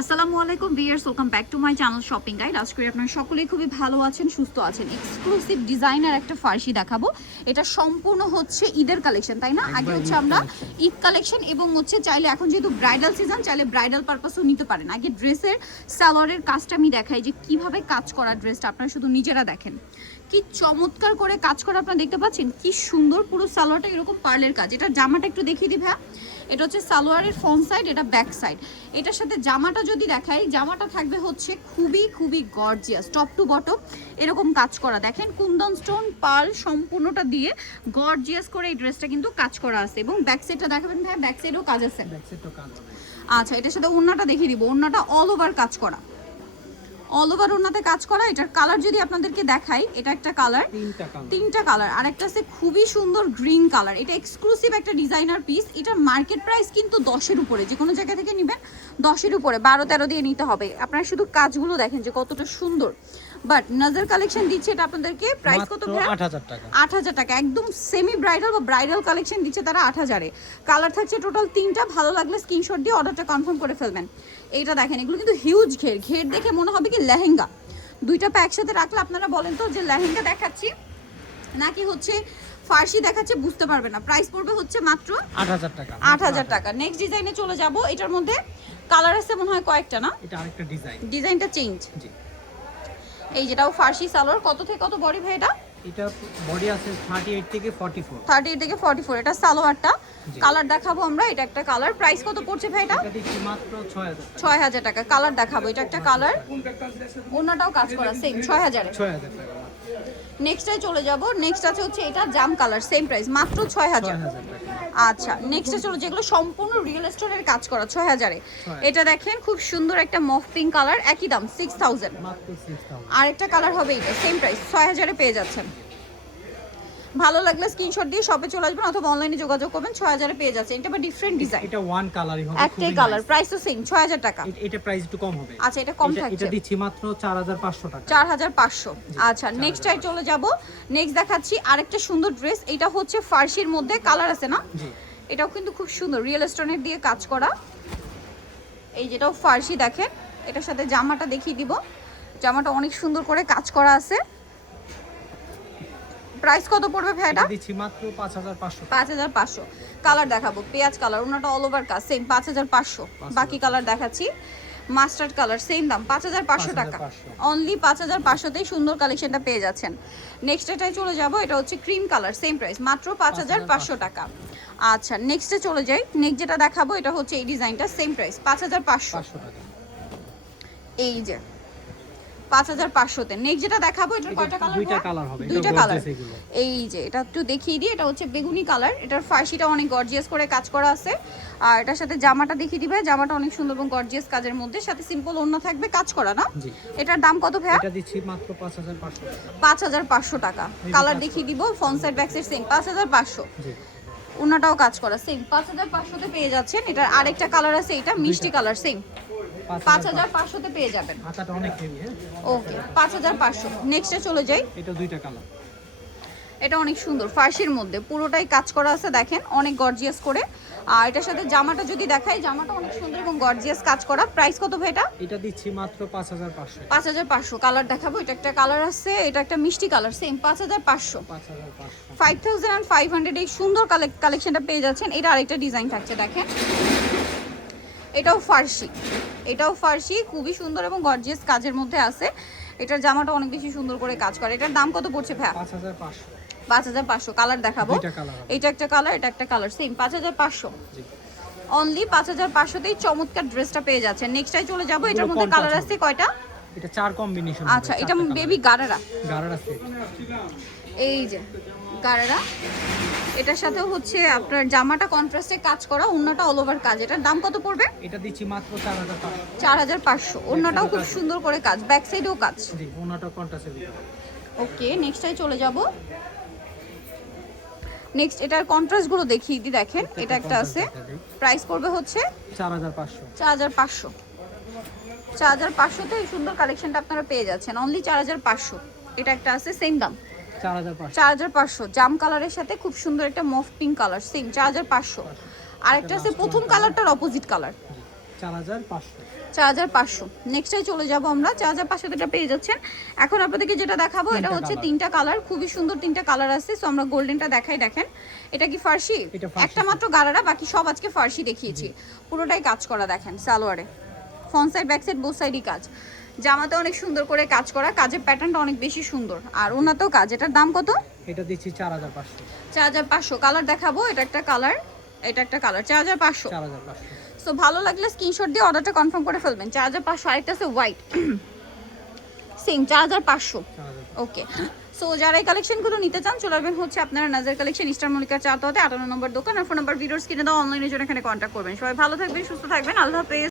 আসসালামু আলাইকুম viewers, welcome back to my channel shopping guide. আজকে আপনারা সকলেই খুবই ভালো আছেন, সুস্থ আছেন। এক্সক্লুসিভ ডিজাইনার একটা ফার্সি দেখাবো। এটা সম্পূর্ণ হচ্ছে ঈদের কালেকশন, তাই না? আগে হচ্ছে আমরা ঈদ কালেকশন এবং হচ্ছে চাইলে এখন যেহেতু ব্রাইডাল সিজন, চাইলে ব্রাইডাল পারপাসও নিতে পারেন। আগে ড্রেসের সালোয়ারের কাজটা আমি দেখাই যে কিভাবে কাজ করা ড্রেসটা, আপনারা শুধু নিজেরা দেখেন কি চমৎকার করে কাজ করা। আপনারা দেখতে পাচ্ছেন কি সুন্দর পুরো সালোয়ারটা এরকম পার্লের কাজ। এটা জামাটা একটু দেখিয়ে দিই ভাইয়া। এটা হচ্ছে সালোয়ারের ফ্রন্ট সাইড, এটা ব্যাক সাইড। এটার সাথে জামাটা যদি দেখাই, জামাটা থাকবে হচ্ছে খুবই খুবই গর্জিয়াস, টপ টু বটম এরকম কাজ করা। দেখেন কুন্দন স্টোন পাল সম্পূর্ণটা দিয়ে গর্জিয়াস করে এই ড্রেসটা কিন্তু কাজ করা আছে। এবং ব্যাক সাইডটা দেখাবেন ভাই, ব্যাক সাইডেও কাজ আছে। আচ্ছা, এটার সাথে ওড়নাটা দেখিয়ে দিব। ওড়নাটা অল ওভার কাজ করা, অল ওভার ওড়নাতে কাজ করা। এটার কালার যদি আপনাদেরকে দেখাই, এটা একটা কালার, তিনটা কালার, আর একটা আছে খুবই সুন্দর গ্রিন কালার। এটা এক্সক্লুসিভ একটা ডিজাইনার পিস। এটার মার্কেট প্রাইস কিন্তু 10-এর উপরে, যে কোনো জায়গা থেকে নেবেন 10-এর উপরে, 12-13 দিয়ে নিতে হবে। আপনারা শুধু কাজগুলো দেখেন যে কতটা সুন্দর। বাট নজর কালেকশন দিচ্ছে এটা আপনাদেরকে প্রাইস কত? 8000 টাকা। 8000 টাকা। একদম সেমি ব্রাইডাল বা ব্রাইডাল কালেকশন দিচ্ছে তারা 8000-এ। কালার থাকছে টোটাল 3টা। ভালো লাগলে স্ক্রিনশট দিয়ে অর্ডারটা কনফার্ম করে ফেলবেন। এইটা দেখেন, এগুলো কিন্তু হিউজ ঘের, ঘের দেখে মনে হবে কি লেহেঙ্গা। দুইটা পা একসাথে রাখলে আপনারা বলেন তো যে লেহেঙ্গা দেখাচ্ছি নাকি হচ্ছে ফার্সি দেখাচ্ছে, বুঝতে পারবে না। প্রাইস পড়বে হচ্ছে মাত্র 8000 টাকা। 8000 টাকা। নেক্সট ডিজাইনে চলে যাব। এটার মধ্যে কালার আছে মনে হয় কয়েকটা, না? এটা আরেকটা ডিজাইন, ডিজাইনটা চেঞ্জ। জি। এই যেটাও ফার্সি সালোয়ার। কত থেকে কত বডি ভাই এটা? এটা বডি আছে 38 থেকে 44। 38 থেকে 44। এটা সালোয়ারটা। কালার দেখাবো আমরা। এটা একটা কালার। প্রাইস কত পড়ছে ভাই এটা? এটা দিচ্ছি মাত্র 6000 টাকা। 6000 টাকা। কালার দেখাবো। এটা একটা কালার, ওনাটাও কাজ করা সেম 6000 এ। 6000 টাকা। নেক্সটে চলে যাব। নেক্সট আছে হচ্ছে এটা জাম কালার, সেম প্রাইস মাত্র 6000 টাকা। আচ্ছা, নেক্সটে চলে যেগুলো সম্পূর্ণ রিয়েল স্টোনের কাজ করা 6000 এ। এটা দেখেন খুব সুন্দর একটা মফ পিঙ্ক কালার, একই দাম 6000 মাত্র 6000। আরেকটা কালার হবে এটা, সেম প্রাইস 6000 এ পেয়ে যাচ্ছেন। ভালো লাগলে স্ক্রিনশট দিয়ে শপে চলে আসবেন অথবা অনলাইনে যোগাযোগ করবেন। 6000 এ পেয়ে যাচ্ছে। এটা বা ডিফারেন্ট ডিজাইন, এটা ওয়ান কালারই হবে, একটাই কালার, প্রাইসও সেম 6000 টাকা। এটা প্রাইস একটু কম হবে। আচ্ছা, এটা কম থাকছে। এটা দিচ্ছি মাত্র 4500 টাকা। 4500। আচ্ছা, নেক্সট টাই চলে যাব। নেক্সট দেখাচ্ছি আরেকটা সুন্দর ড্রেস। এটা হচ্ছে ফার্সির মধ্যে কালার আছে, না? জি। এটাও কিন্তু খুব সুন্দর রিয়েল স্টোনের দিয়ে কাজ করা। এই যেটাও ফার্সি দেখেন। এটার সাথে জামাটা দেখিয়ে দিব। জামাটা অনেক সুন্দর করে কাজ করা আছে। প্রাইস কত পড়বে ভাই এটা? দিচ্ছি মাত্র 5500। 5500। কালার দেখাবো পেঁয়াজ কালার, ওনাটা অল ওভার কাজ সেম 5500। বাকি কালার দেখাচ্ছি মাস্টার্ড কালার, সেম দাম 5500 টাকা। অনলি 5500 তেই সুন্দর কালেকশনটা পেয়ে যাচ্ছেন। নেক্সট এটাই চলে যাব। এটা হচ্ছে ক্রিম কালার, সেম প্রাইস মাত্র 5500 টাকা। আচ্ছা, নেক্সটে চলে যাই। নেক্সট যেটা দেখাবো এটা হচ্ছে এই ডিজাইনটা, সেম প্রাইস 5500 টাকা। এই যে 5500 তে। নেক্সট যেটা দেখাবো এটার কয়টা কালার? দুইটা কালার হবে। দুইটা কালার। এই যে এটা একটু দেখিয়ে দিই। এটা হচ্ছে বেগুনি কালার। এটার ফার্সিটা অনেক গর্জিয়াস করে কাজ করা আছে। আর এটার সাথে জামাটা দেখিয়ে দিবে। জামাটা অনেক সুন্দর এবং গর্জিয়াস কাজের মধ্যে, সাথে সিম্পল ওড়না থাকবে, কাজ করা, না? জি। এটার দাম কত ভাইয়া? এটা দিচ্ছি মাত্র 5500 টাকা। 5500 টাকা। কালার দেখিয়ে দিব। Front side back side same 5500। জি। ওড়নাটাও কাজ করা সেম 5500 তে পেয়ে যাচ্ছেন। এটার আরেকটা কালার আছে, এটা মিষ্টি কালার, সেম 5500 তে পেয়ে যাবেন। হাতাটা অনেক হেভি। ওকে, 5500। নেক্সটে চলে যাই। এটা দুইটা কালার। এটা অনেক সুন্দর ফার্সির মধ্যে পুরোটাই কাজ করা আছে, দেখেন অনেক গর্জিয়াস করে। আর এটার সাথে জামাটা যদি দেখাই, জামাটা অনেক সুন্দর এবং গর্জিয়াস কাজ করা। প্রাইস কত ভাই এটা? এটা দিচ্ছি মাত্র 5500। 5500। কালার দেখাবো। এটা একটা কালার আছে, এটা একটা মিষ্টি কালার, সেম 5500। 5500 এই সুন্দর কালেকশনটা পেয়ে যাচ্ছেন। এটা আরেকটা ডিজাইন থাকছে, দেখেন এটাও ফার্সি। এটাও ফার্সি, খুবই সুন্দর এবং গর্জিয়াস কাজের মধ্যে আছে। এটার জামাটা অনেক বেশি সুন্দর করে কাজ করে। এটার দাম কত পড়ছে ভাই? 5500। 5500। কালার দেখাবো। এটা একটা কালার, এটা একটা কালার, সেম 5500। অনলি 5500 তেই চমৎকার ড্রেসটা পেয়ে যাচ্ছেন। নেক্সটটাই চলে যাব। এটার মধ্যে কালার আছে কয়টা? এটা 4 কম্বিনেশন। আচ্ছা, এটা বেবি গারারা। গারারা সেট। এই যে গারারা। এটার সাথেও হচ্ছে আপনার জামাটা কন্ট্রাস্টে কাজ করা, ওন্নাটা অল ওভার কাজ। এটার দাম কত পড়বে? এটা দিচ্ছি মাত্র 4500। 4500। ওন্নাটাও খুব সুন্দর করে কাজ, ব্যাক সাইডেও কাজ। জি, ওন্নাটা কন্ট্রাস্টে দিতে হবে। ওকে, নেক্সটটাই চলে যাব। নেক্সট এটার কন্ট্রাস্ট গুলো দেখিয়ে দিই, দেখেন এটা একটা আছে। প্রাইস পড়বে হচ্ছে 4500। 4500। 4500 তে এই সুন্দর কালেকশনটা আপনারা পেয়ে যাচ্ছেন অনলি 4500। এটা একটা আছে, সেম দাম 4500। জাম কালারের সাথে খুব সুন্দর একটা মফ পিঙ্ক কালার, সেম 4500। আরেকটা আছে প্রথম কালারটার অপোজিট কালার, 4500। 4500। নেক্সটটাই চলে যাব আমরা। 4500 এটা পেয়ে যাচ্ছেন। এখন আপনাদেরকে যেটা দেখাবো এটা হচ্ছে তিনটা কালার, খুবই সুন্দর তিনটা কালার আছে। সো আমরা গোল্ডেনটা দেখাই, দেখেন এটা কি ফার্সি? এটা ফার্সি। একটা মাত্র গারারা, বাকি সব আজকে ফার্সি দেখিয়েছি। পুরোটাই কাজ করা, দেখেন সালোয়ারে front side back side both সাইডই কাজ। জামাতে অনেক সুন্দর করে কাজ করা, কাজের প্যাটার্নটা অনেক বেশি সুন্দর। আর ওনাতেও কাজ। এটার দাম কত? এটা দিচ্ছি 4500। 4500। কালার দেখাবো, এটা একটা কালার, এটা একটা কালার। 4500। 4500। সো ভালো লাগলে স্ক্রিনশট দিয়ে অর্ডারটা কনফার্ম করে ফেলবেন। 4500। আরেকটা আছে হোয়াইট, সেম 4500। 4500। ওকে। সো যারা এই কালেকশনগুলো নিতে চান চলে আসবেন হচ্ছে আপনারা নাজার কালেকশন, ইস্টার মল্লিকা 4 58 নম্বর দোকান। আর ফোন নাম্বার ভিডিওর স্ক্রিনে দাও, অনলাইনের জন্য এখানে কন্ট্যাক্ট করবেন। সবাই ভালো থাকবেন, সুস্থ থাকবেন, আল্লাহ হাফেজ।